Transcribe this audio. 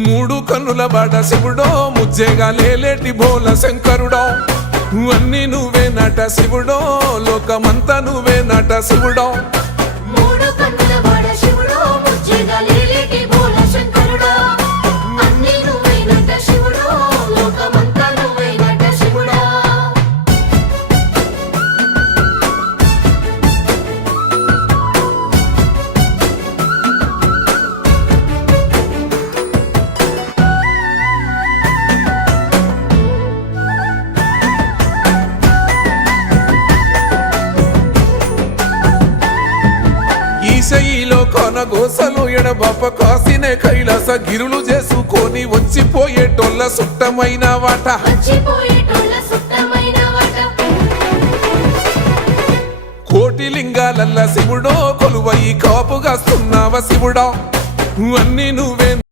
మూడు కన్నుల బాట శివుడో ముజ్జేగా లేలేటి బోల శంకరుడో అన్ని నువ్వే నట శివుడో లోకమంతా నువ్వే నట శివుడో మూడు కన్నుల వాడ శివుడో ముజ్జేగా లేలేటి బోల శంకరుడో అన్ని నువ్వే నట శివుడో లోకమంతా నువ్వే నట శివుడో ఈశయిలో కొనగోసలు ఎడబాప కాసినే కైలాస గిరులు చేసుకొని వచ్చిపోయేటోళ్ళ సుట్టమైన వాట వచ్చిపోయేటోళ్ళ సుట్టమైన వాట కోటి లింగాలల్ల శివుడో కొలువయి కాపుగాస్తున్నావ శివుడా అన్ని నువ్వే